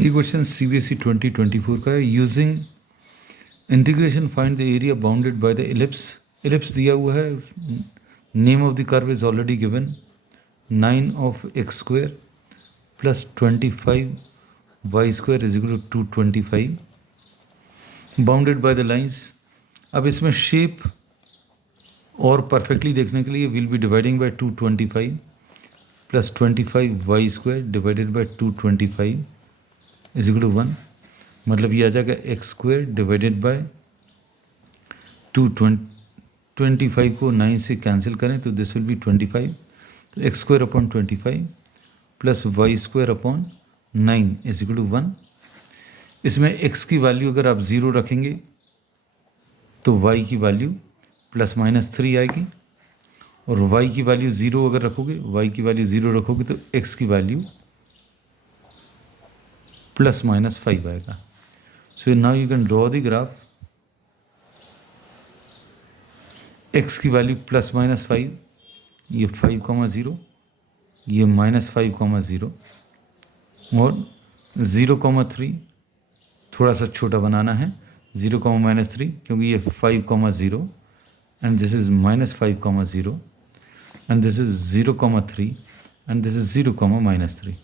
ये question CBSE 2024 का है। Using integration find the area bounded by the ellipse. Ellipse दिया हुआ है, name of the curve is already given, 9 of x square plus 25 y square is equal to 225 bounded by the lines. अब इसमें shape और perfectly देखने के लिए will be dividing by 225 plus 25 y square divided by 225 is equal to 1। मतलब ये आ जाएगा x square divided by 225 को 9 से कैंसिल करें तो दिस विल बी 25, तो x square upon 25 plus y square upon 9 is equal to 1। इसमें x की वैल्यू अगर आप 0 रखेंगे तो y की वैल्यू प्लस माइनस 3 आएगी, और y की वैल्यू 0 अगर रखोगे, y की वैल्यू 0 रखोगे तो x की वैल्यू प्लस माइनस 5 आएगा। So now you can draw the graph. x की वैल्यू प्लस माइनस 5, ये 5,0, ये माइनस 5,0 और 0,3 थोड़ा सा छोटा बनाना है, 0,-3 क्योंकि ये 5,0 and this is minus 5,0 and this is 0,3 and this is 0,-3।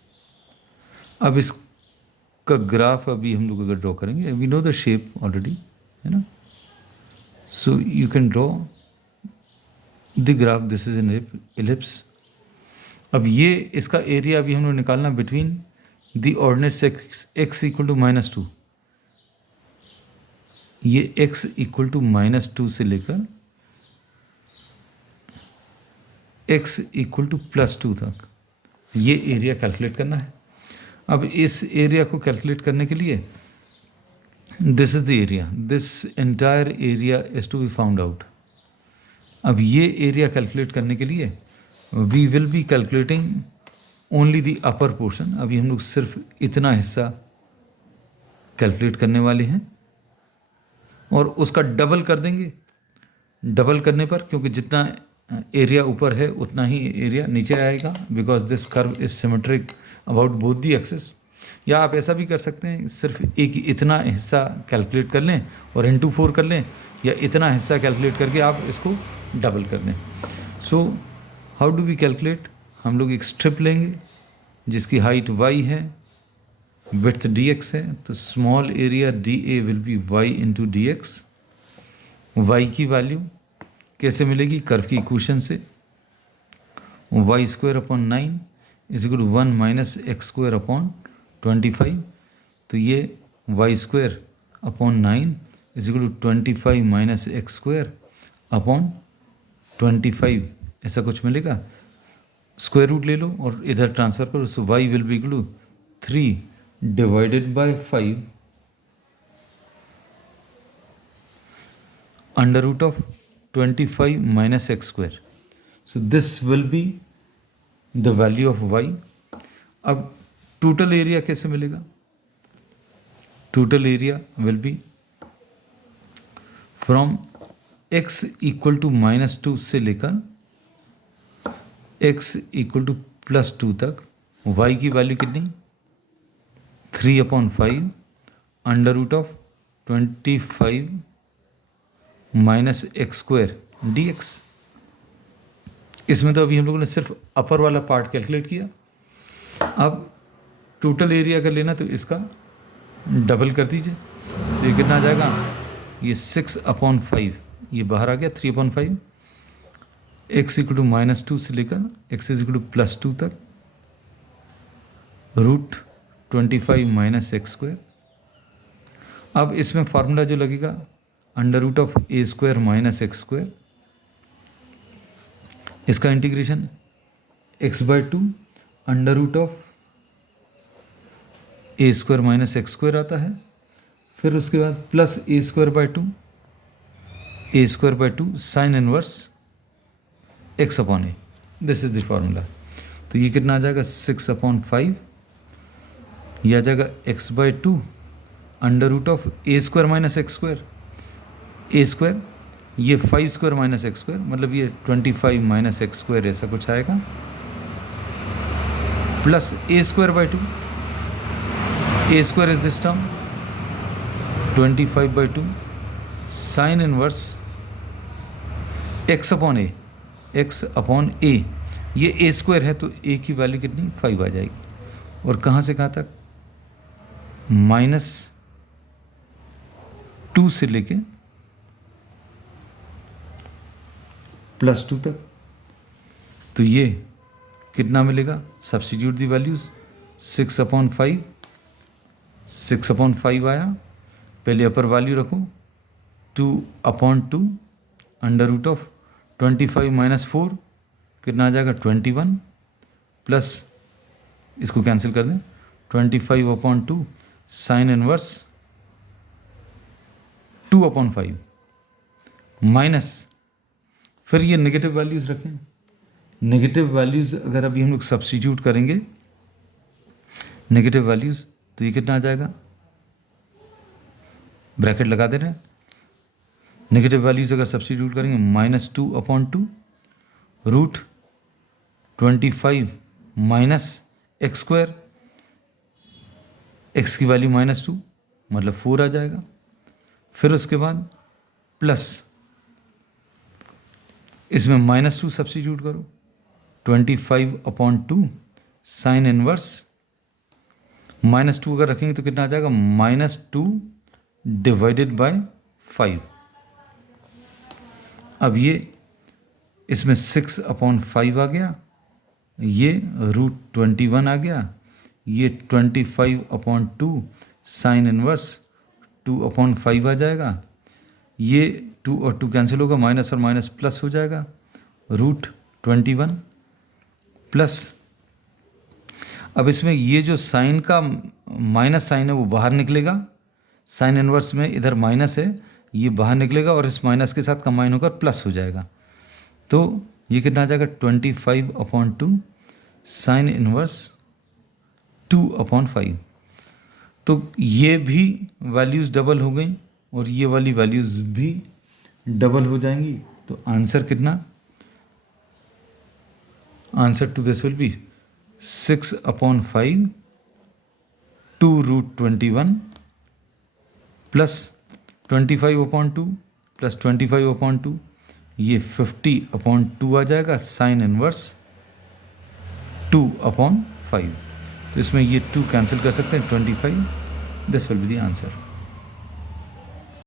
अब इसका ग्राफ अभी हम लोग अगर ड्रॉ करेंगे, we know the shape already, है ना। So you can draw the graph, this is an ellipse. अब ये इसका एरिया अभी हम लोग निकालना between the ordinates x equal to -2। ये x इक्वल टू -2 से लेकर x इक्वल टू +2 तक ये एरिया कैलकुलेट करना है। अब इस एरिया को कैलकुलेट करने के लिए this is the area, this entire area is to be found out. अब ये एरिया कैलकुलेट करने के लिए we will be calculating only the upper portion. अभी हम लोग सिर्फ इतना हिस्सा कैलकुलेट करने वाले हैं और उसका डबल कर देंगे। डबल करने पर, क्योंकि जितना एरिया ऊपर है उतना ही एरिया नीचे आएगा, because this curve is symmetric about both the axis. या आप ऐसा भी कर सकते हैं, सिर्फ एक इतना हिस्सा कैलकुलेट कर लें और इंटू 4 कर लें, या इतना हिस्सा कैलकुलेट करके आप इसको डबल कर दें। So how do we calculate? हम लोग एक स्ट्रिप लेंगे जिसकी हाइट y है, विड्थ dx है, तो small area dA will be y into dx। y की वैल्यू कैसे मिलेगी? कर्व की इक्वेशन से, y square upon 9 is equal to 1 minus x square upon 25। तो ये y square upon 9 is equal to 25 minus x square upon 25, ऐसा कुछ मिलेगा। स्क्वायर रूट ले लो और इधर ट्रांसफर करो, so y will be equal to 3 divided by 5 under root of 25 minus x square. So this will be the value of y। अब total area कैसे मिलेगा? Total area will be from x equal to -2 से लेकर x equal to +2 तक y की value कितनी? 3/5 under root of 25 minus x square dx। इसमें तो अभी हम लोगों ने सिर्फ अपर वाला पार्ट कैलकुलेट किया। अब टोटल एरिया अगर लेना तो इसका डबल कर दीजिए, तो ये कितना आ जाएगा? ये 6/5, ये बाहर आ गया 3/5, x इक्वल टू -2 से लेकर x इज इक्वल टू +2 तक रूट 25 माइनस एक्स स्क्वायर। अब इसमें फार्मूला जो लगेगा under root of a square minus x square, इसका integration x/2 under root of a square minus x square आता है। फिर उसके बाद plus a square by 2 sine inverse x upon a, this is the formula. तो ये कितना आ जाएगा? 6/5, यह आ जाएगा x/2 under root of a square minus x square, a square, ये 5 स्क्वायर माइनस एक्स स्क्वायर, मतलब ये 25 माइनस एक्स स्क्वायर, ऐसा कुछ आएगा, plus a square by 2 a square is this term 25/2 sine inverse x upon a, x upon a, ये a square है तो ए की वैल्यू कितनी 5 आ जाएगी। और कहाँ से कहाँ तक, -2 से लेके +2 तक। तो ये कितना मिलेगा, सब्स्टिट्यूट दी वैल्यूज, 6/5, 6/5 आया। पहले अपर वैल्यू रखो, 2/2 अंडर रूट ऑफ 25 - 4 कितना आ जाएगा 21, प्लस इसको कैंसिल कर दें 25/2 साइन इनवर्स 2/5 माइनस, फिर ये नेगेटिव वैल्यूज़ रखें। नेगेटिव वैल्यूज़ अगर अभी हम लोग सब्स्टिट्यूट करेंगे नेगेटिव वैल्यूज़, तो ये कितना आ जाएगा, ब्रैकेट लगा दे रहे हैं। नेगेटिव वैल्यूज़ अगर सब्स्टिट्यूट करेंगे -2/2 root 25 minus x square, x की वैल्यू -2 मतलब 4 आ जाएगा। फिर उसके बाद प्लस इसमें -2 सब्स्टिट्यूट करो, 25/2 साइन इनवर्स, -2 अगर रखेंगे तो कितना आ जाएगा, -2 डिवाइडेड बाय 5। अब ये इसमें 6/5 आ गया, ये √21 आ गया, ये 25/2 साइन इनवर्स 2/5 आ जाएगा, ये 2 और 2 कैंसिल होगा, माइनस और माइनस प्लस हो जाएगा, √21 प्लस। अब इसमें ये जो साइन का माइनस साइन है वो बाहर निकलेगा, साइन इनवर्स में इधर माइनस है, ये बाहर निकलेगा और इस माइनस के साथ कंबाइन होकर प्लस हो जाएगा। तो ये कितना आ जाएगा 25/2 साइन इनवर्स 2/5। तो ये भी वैल्यूज़ डबल हो गई और ये वाली वैल्यूज़ भी डबल हो जाएंगी। तो आंसर कितना, answer to this will be 6/5 2√21 plus 25/2 plus 25/2, ये 50/2 आ जाएगा साइन इनवर्स 2/5। तो इसमें ये 2 कैंसिल कर सकते हैं, 25, this will be the answer.